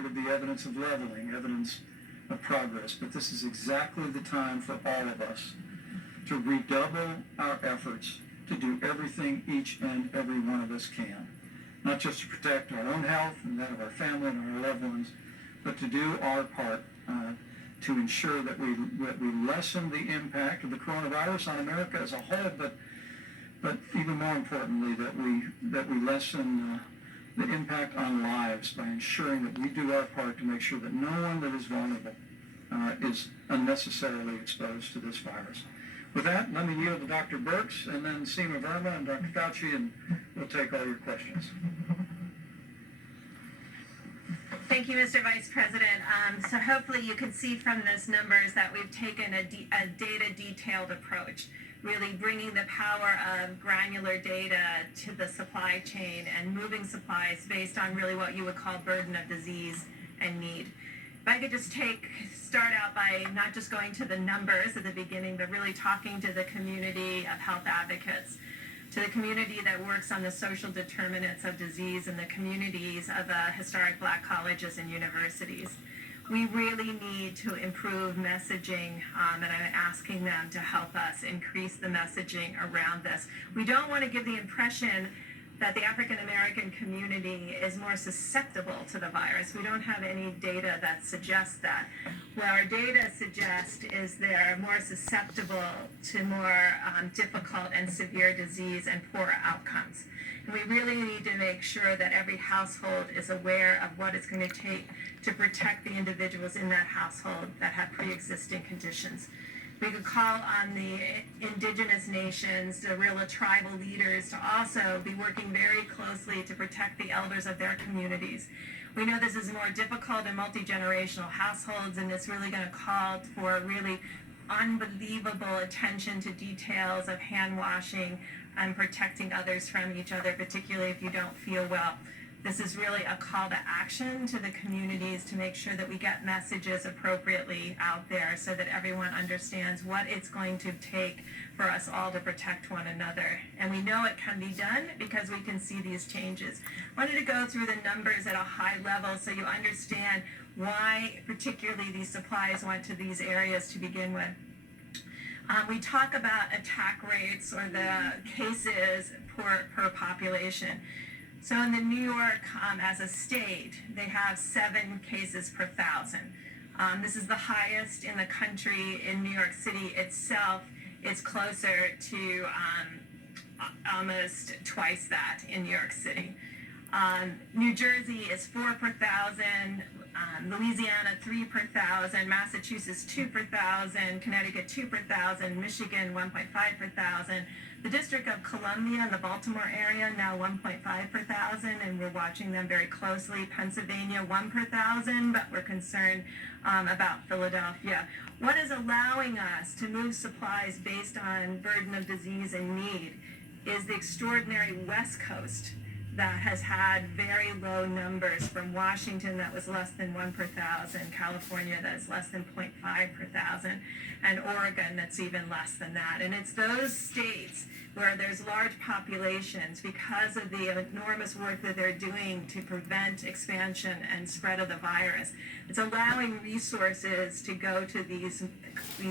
would be evidence of leveling, evidence of progress. But this is exactly the time for all of us to redouble our efforts to do everything each and every one of us can. Not just to protect our own health and that of our family and our loved ones, but to do our part to ensure that we lessen the impact of the coronavirus on America as a whole, but even more importantly, that we lessen the impact on lives by ensuring that we do our part to make sure that no one that is vulnerable is unnecessarily exposed to this virus. With that, let me yield to Dr. Birx and then Seema Verma and Dr. Fauci, and we'll take all your questions. Thank you, Mr. Vice President. So hopefully you can see from those numbers that we've taken a data-detailed approach, really bringing the power of granular data to the supply chain and moving supplies based on really what you would call burden of disease and need. If I could just start out by not just going to the numbers at the beginning, but really talking to the community of health advocates, to the community that works on the social determinants of disease and the communities of historic Black colleges and universities. We really need to improve messaging, and I'm asking them to help us increase the messaging around this. We don't want to give the impression that the African American community is more susceptible to the virus. We don't have any data that suggests that. What our data suggests is they're more susceptible to more difficult and severe disease and poorer outcomes. And we really need to make sure that every household is aware of what it's going to take to protect the individuals in that household that have pre-existing conditions. We could call on the indigenous nations, the real tribal leaders, to also be working very closely to protect the elders of their communities. We know this is more difficult in multi-generational households, and it's really going to call for really unbelievable attention to details of hand washing and protecting others from each other, particularly if you don't feel well. This is really a call to action to the communities to make sure that we get messages appropriately out there so that everyone understands what it's going to take for us all to protect one another. And we know it can be done because we can see these changes. I wanted to go through the numbers at a high level so you understand why particularly these supplies went to these areas to begin with. We talk about attack rates or the cases per population. So in the New York, as a state, they have 7 cases per 1,000. This is the highest in the country. In New York City itself, it's closer to almost twice that in New York City. New Jersey is 4 per 1,000. Louisiana 3 per 1,000, Massachusetts 2 per 1,000, Connecticut 2 per 1,000, Michigan 1.5 per 1,000. The District of Columbia and the Baltimore area now 1.5 per 1,000, and we're watching them very closely. Pennsylvania 1 per 1,000, but we're concerned about Philadelphia. What is allowing us to move supplies based on burden of disease and need is the extraordinary West Coast that has had very low numbers, from Washington that was less than 1 per 1,000, California that is less than 0.5 per 1,000, and Oregon that's even less than that. And it's those states where there's large populations, because of the enormous work that they're doing to prevent expansion and spread of the virus. It's allowing resources to go to these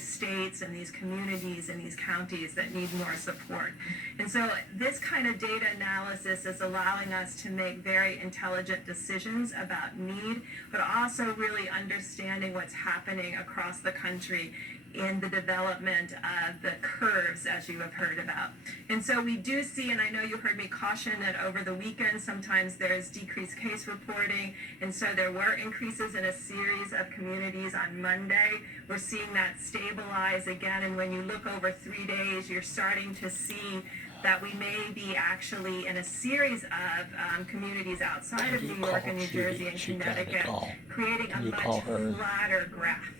states and these communities and these counties that need more support. And so this kind of data analysis is allowing us to make very intelligent decisions about need, but also really understanding what's happening across the country in the development of the curves, as you have heard about. And so we do see, and I know you heard me caution that over the weekend sometimes there's decreased case reporting, and so there were increases in a series of communities on Monday. We're seeing that stabilize again, and when you look over 3 days, you're starting to see that we may be actually in a series of communities outside of New York and New Jersey and Connecticut, creating a much flatter graph.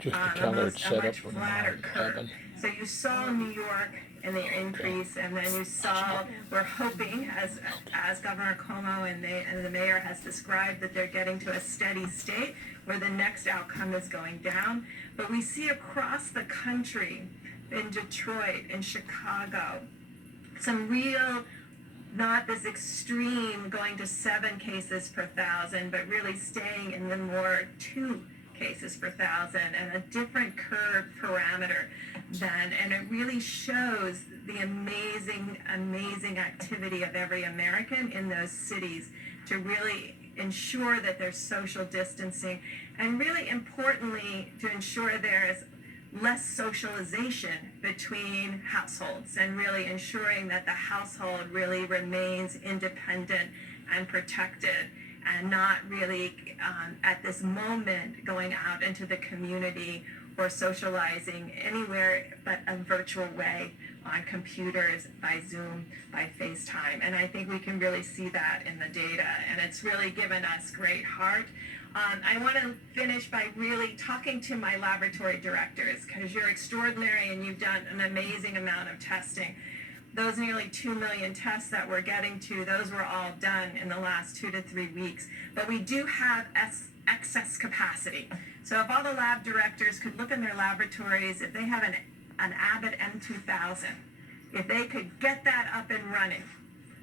Just to tell her it's set up in flatter my curve. cabin. So you saw New York and the increase, and then you saw, we're hoping, as Governor Cuomo and the mayor has described, that they're getting to a steady state where the next outcome is going down. But we see across the country, in Detroit, in Chicago, some real not this extreme going to 7 cases per thousand, but really staying in the more 2 cases per thousand and a different curve parameter then. And it really shows the amazing activity of every American in those cities to really ensure that there's social distancing, and really importantly to ensure there is less socialization between households, and really ensuring that the household really remains independent and protected, and not really at this moment going out into the community or socializing anywhere but a virtual way on computers, by Zoom, by FaceTime. And I think we can really see that in the data, and it's really given us great heart. I want to finish by really talking to my laboratory directors, because you're extraordinary and you've done an amazing amount of testing. Those nearly 2 million tests that we're getting to, those were all done in the last 2 to 3 weeks. But we do have excess capacity. So if all the lab directors could look in their laboratories, if they have an Abbott M2000, if they could get that up and running,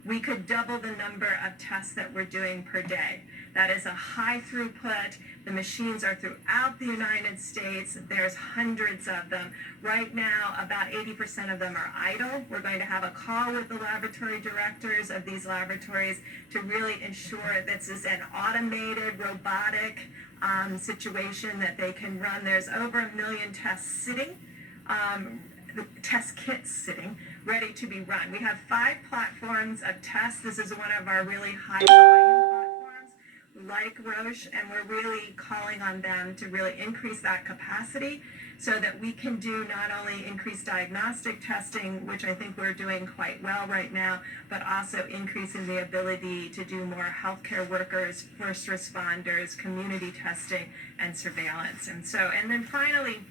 we could double the number of tests that we're doing per day. That is a high throughput. The machines are throughout the United States. There's hundreds of them. Right now, about 80% of them are idle. We're going to have a call with the laboratory directors of these laboratories to really ensure this is an automated, robotic situation that they can run. There's over 1 million tests sitting, test kits sitting, ready to be run. We have 5 platforms of tests. This is one of our really high volume platforms, like Roche, and we're really calling on them to really increase that capacity so that we can do not only increased diagnostic testing, which I think we're doing quite well right now, but also increasing the ability to do more healthcare workers, first responders, community testing, and surveillance. And then finally,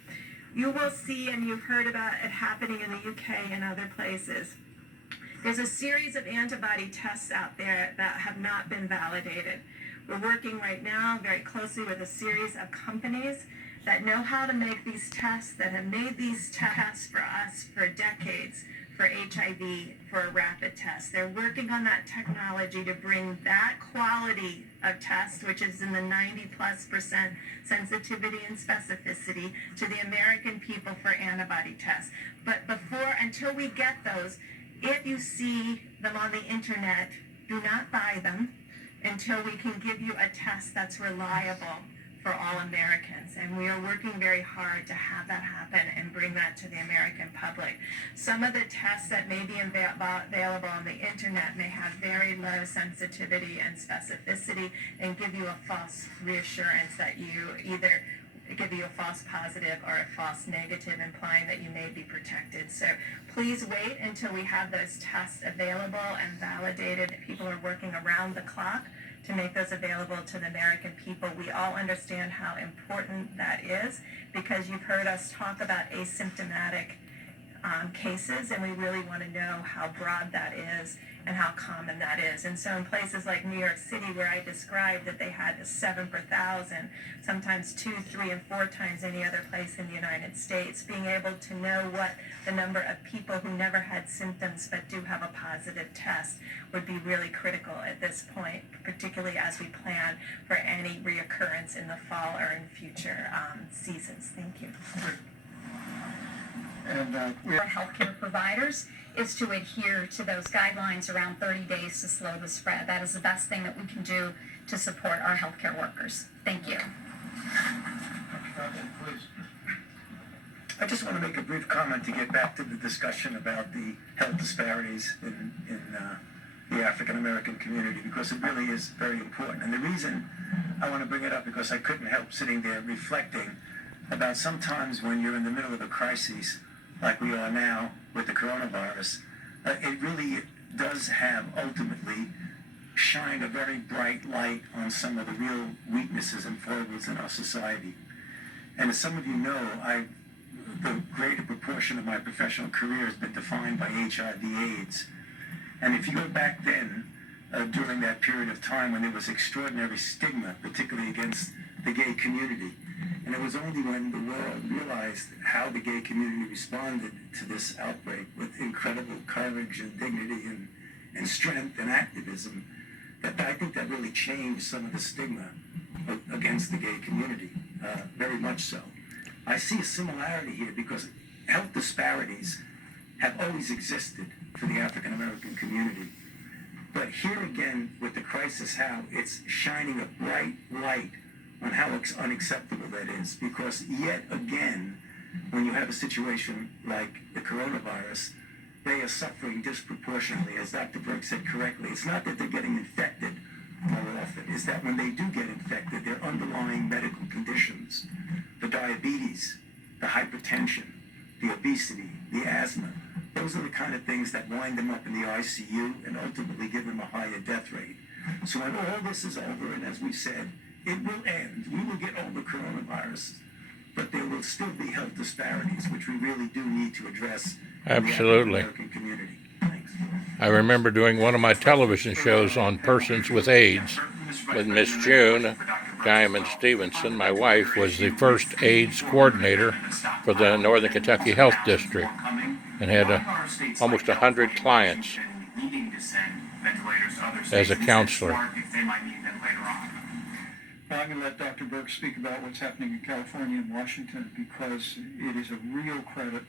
you will see, and you've heard about it happening in the UK and other places, there's a series of antibody tests out there that have not been validated. We're working right now very closely with a series of companies that know how to make these tests, that have made these tests for us for decades, for HIV, for a rapid test. They're working on that technology to bring that quality of test, which is in the 90+% sensitivity and specificity, to the American people for antibody tests. But until we get those, if you see them on the internet, do not buy them until we can give you a test that's reliable for all Americans. And we are working very hard to have that happen and bring that to the American public. Some of the tests that may be available on the internet may have very low sensitivity and specificity and give you a false reassurance that you either give you a false positive or a false negative, implying that you may be protected. So please wait until we have those tests available and validated. People are working around the clock to make those available to the American people. We all understand how important that is, because you've heard us talk about asymptomatic cases, and we really want to know how broad that is and how common that is. And so in places like New York City, where I described that they had 7 per thousand, sometimes 2, 3, and 4 times any other place in the United States, being able to know what the number of people who never had symptoms but do have a positive test would be really critical at this point, particularly as we plan for any reoccurrence in the fall or in future seasons. Thank you. And for healthcare providers is to adhere to those guidelines around 30 days to slow the spread. That is the best thing that we can do to support our healthcare workers. Thank you. please. I just want to make a brief comment to get back to the discussion about the health disparities in the African American community, because it really is very important. And the reason I want to bring it up, because I couldn't help sitting there reflecting about sometimes when you're in the middle of a crisis, like we are now with the coronavirus, it really does have ultimately shined a very bright light on some of the real weaknesses and foibles in our society. And as some of you know, the greater proportion of my professional career has been defined by HIV/AIDS. And if you go back then, during that period of time when there was extraordinary stigma, particularly against the gay community, and it was only when the world realized how the gay community responded to this outbreak with incredible courage and dignity and strength and activism, that I think that really changed some of the stigma against the gay community, very much so. I see a similarity here because health disparities have always existed for the African American community. But here again, with the crisis, how it's shining a bright light on how unacceptable that is. Because yet again, when you have a situation like the coronavirus, they are suffering disproportionately, as Dr. Burke said correctly. It's not that they're getting infected more often, it's that when they do get infected, their underlying medical conditions, the diabetes, the hypertension, the obesity, the asthma, those are the kind of things that wind them up in the ICU and ultimately give them a higher death rate. So when all this is over, and as we said, it will end. We will get over coronavirus, but there will still be health disparities, which we really do need to address in the Absolutely. African American community. Thanks. I remember doing one of my television shows on persons with AIDS with Miss June Diamond Stephenson. My wife was the first AIDS coordinator for the Northern Kentucky Health District and had almost 100 clients as a counselor. Well, I'm going to let Dr. Burke speak about what's happening in California and Washington, because it is a real credit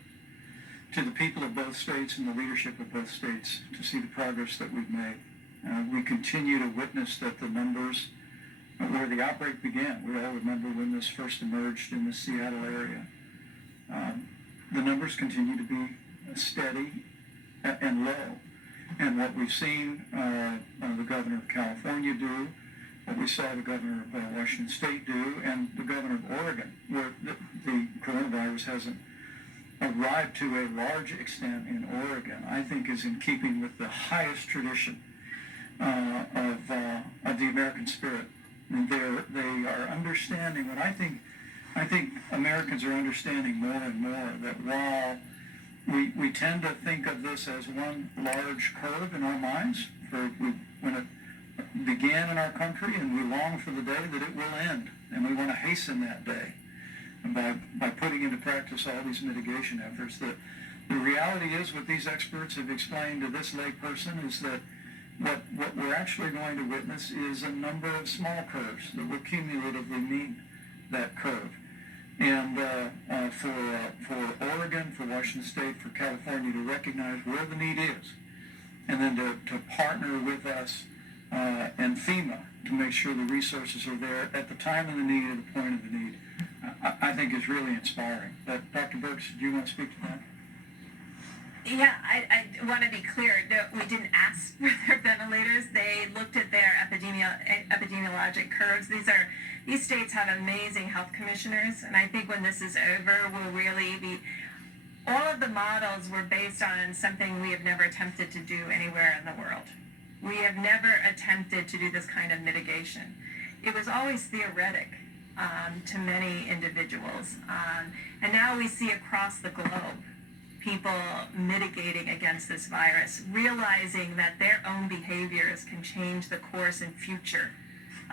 to the people of both states and the leadership of both states to see the progress that we've made. We continue to witness that the numbers where the outbreak began, we all remember when this first emerged in the Seattle area, the numbers continue to be steady and low. And what we've seen the governor of California do, what we saw the governor of Washington State do, and the governor of Oregon, where the coronavirus hasn't arrived to a large extent in Oregon, I think is in keeping with the highest tradition of the American spirit. And they are understanding what I think Americans are understanding more and more, that while we tend to think of this as one large curve in our minds, when it began in our country, and we long for the day that it will end, and we want to hasten that day by putting into practice all these mitigation efforts. That the reality is, what these experts have explained to this lay person, is that what we're actually going to witness is a number of small curves that will cumulatively meet that curve. And for Oregon, for Washington State, for California to recognize where the need is, and then to partner with us and FEMA to make sure the resources are there at the time of the need, at the point of the need, I think is really inspiring. But Dr. Burks, do you want to speak to that? Yeah, I want to be clear. No, we didn't ask for their ventilators. They looked at their epidemiologic curves. These states have amazing health commissioners, and I think when this is over, we'll really be. All of the models were based on something we have never attempted to do anywhere in the world. We have never attempted to do this kind of mitigation. It was always theoretic to many individuals, and now we see across the globe people mitigating against this virus, realizing that their own behaviors can change the course and future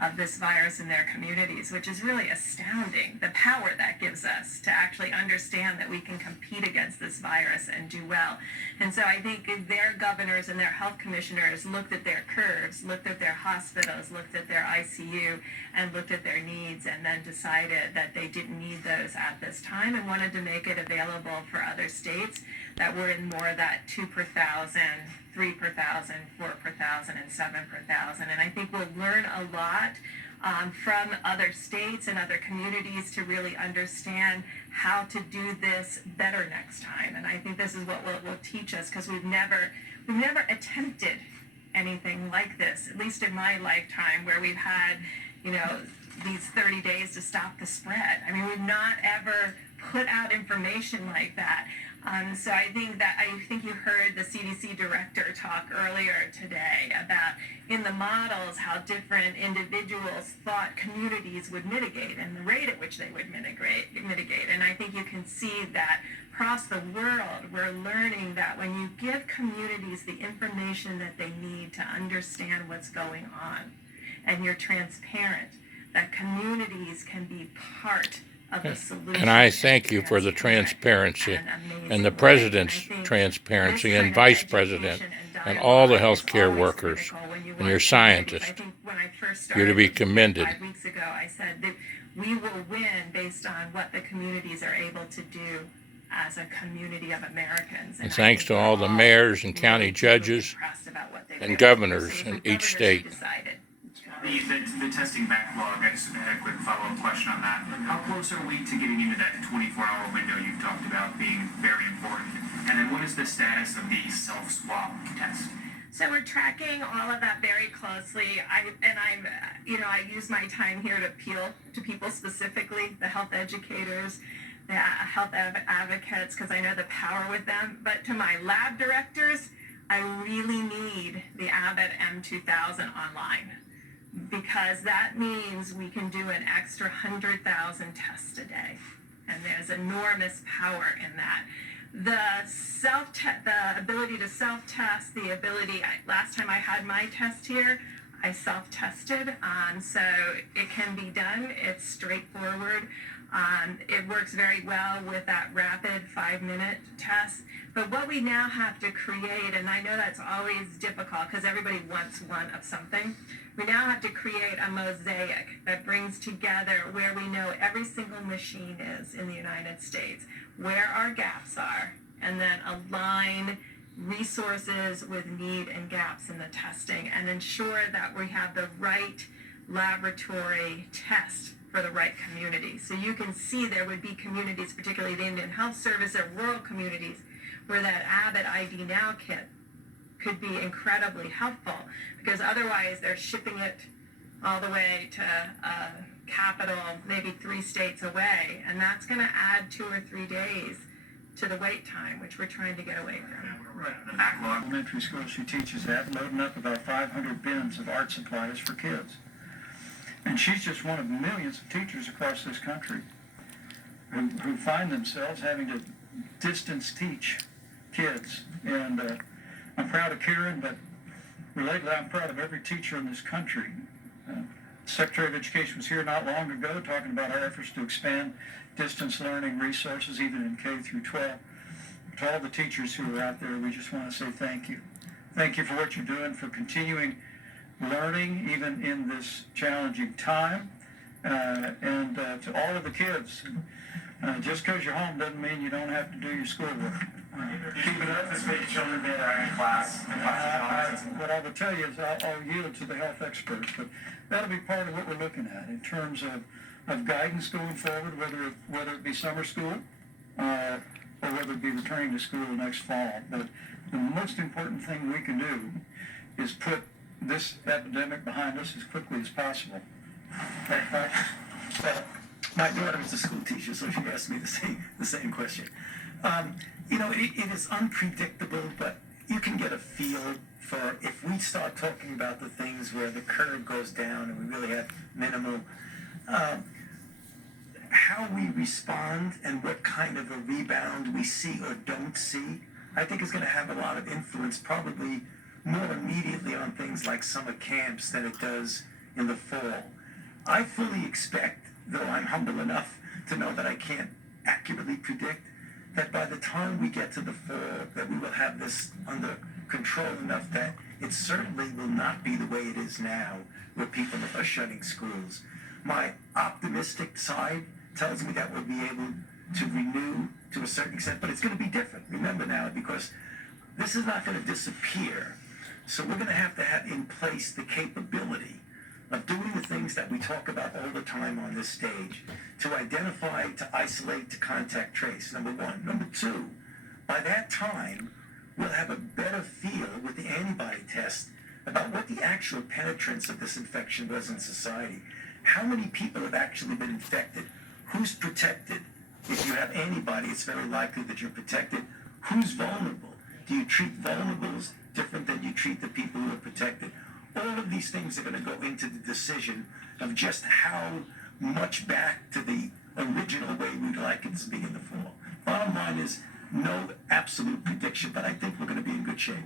of this virus in their communities, which is really astounding, the power that gives us to actually understand that we can compete against this virus and do well. And so I think their governors and their health commissioners looked at their curves, looked at their hospitals, looked at their ICU, and looked at their needs, and then decided that they didn't need those at this time and wanted to make it available for other states that were in more of that 2 per thousand, 3 per thousand, 4 per thousand, and 7 per thousand. And I think we'll learn a lot from other states and other communities to really understand how to do this better next time. And I think this is what will teach us, because we've never attempted anything like this, at least in my lifetime, where we've had, these 30 days to stop the spread. I mean, we've not ever put out information like that. So I think you heard the CDC director talk earlier today about, in the models, how different individuals thought communities would mitigate and the rate at which they would mitigate. And I think you can see that across the world, we're learning that when you give communities the information that they need to understand what's going on, and you're transparent, that communities can be part of the solution. And I thank you for the transparency and the president's transparency and vice president and all the healthcare workers and your scientists. You're to be commended. 5 weeks ago, I said that we will win based on what the communities are able to do as a community of Americans. And thanks to all the mayors and county judges and governors in each state. The testing backlog, I just had a quick follow-up question on that. How close are we to getting into that 24-hour window you've talked about being very important? And then what is the status of the self-swab test? So we're tracking all of that very closely. I use my time here to appeal to people specifically, the health educators, the health advocates, because I know the power with them. But to my lab directors, I really need the Abbott M2000 online, because that means we can do an extra 100,000 tests a day, and there's enormous power in that. The ability to self-test, last time I had my test here, I self-tested, so it can be done. It's straightforward. It works very well with that rapid 5-minute test. But what we now have to create, and I know that's always difficult because everybody wants one of something, we now have to create a mosaic that brings together where we know every single machine is in the United States, where our gaps are, and then align resources with need and gaps in the testing and ensure that we have the right laboratory test for the right community. So you can see there would be communities, particularly the Indian Health Service or rural communities, where that Abbott ID Now kit could be incredibly helpful, because otherwise they're shipping it all the way to a capital, maybe 3 states away, and that's going to add 2 or 3 days to the wait time, which we're trying to get away from. The backlog. Elementary school, she teaches that, loading up about 500 bins of art supplies for kids. And she's just one of millions of teachers across this country who find themselves having to distance teach kids. And I'm proud of Karen, but relatedly, I'm proud of every teacher in this country. Secretary of Education was here not long ago talking about our efforts to expand distance learning resources, even in K through 12. To all the teachers who are out there, we just want to say thank you. Thank you for what you're doing, for continuing learning even in this challenging time, and to all of the kids. Just because you're home doesn't mean you don't have to do your schoolwork. Keep it up, this make children that are in class. What I would tell you is I'll yield to the health experts, but that'll be part of what we're looking at in terms of guidance going forward, whether it be summer school or whether it be returning to school next fall. But the most important thing we can do is put this epidemic behind us as quickly as possible. My daughter is a school teacher, so she asked me the same question. It is unpredictable, but you can get a feel for if we start talking about the things where the curve goes down and we really have minimal, how we respond and what kind of a rebound we see or don't see, I think is going to have a lot of influence, probably more immediately on things like summer camps than it does in the fall. I fully expect, though I'm humble enough to know that I can't accurately predict, that by the time we get to the fall, that we will have this under control enough that it certainly will not be the way it is now, where people are shutting schools. My optimistic side tells me that we'll be able to renew to a certain extent, but it's going to be different. Remember now, because this is not going to disappear. So we're going to have in place the capability of doing the things that we talk about all the time on this stage, to identify, to isolate, to contact trace, number one. Number two, by that time, we'll have a better feel with the antibody test about what the actual penetrance of this infection was in society. How many people have actually been infected? Who's protected? If you have antibody, it's very likely that you're protected. Who's vulnerable? Do you treat vulnerables different than you treat the people who are protected? All of these things are going to go into the decision of just how much back to the original way we'd like it to be in the fall. Bottom line is no absolute prediction, but I think we're going to be in good shape.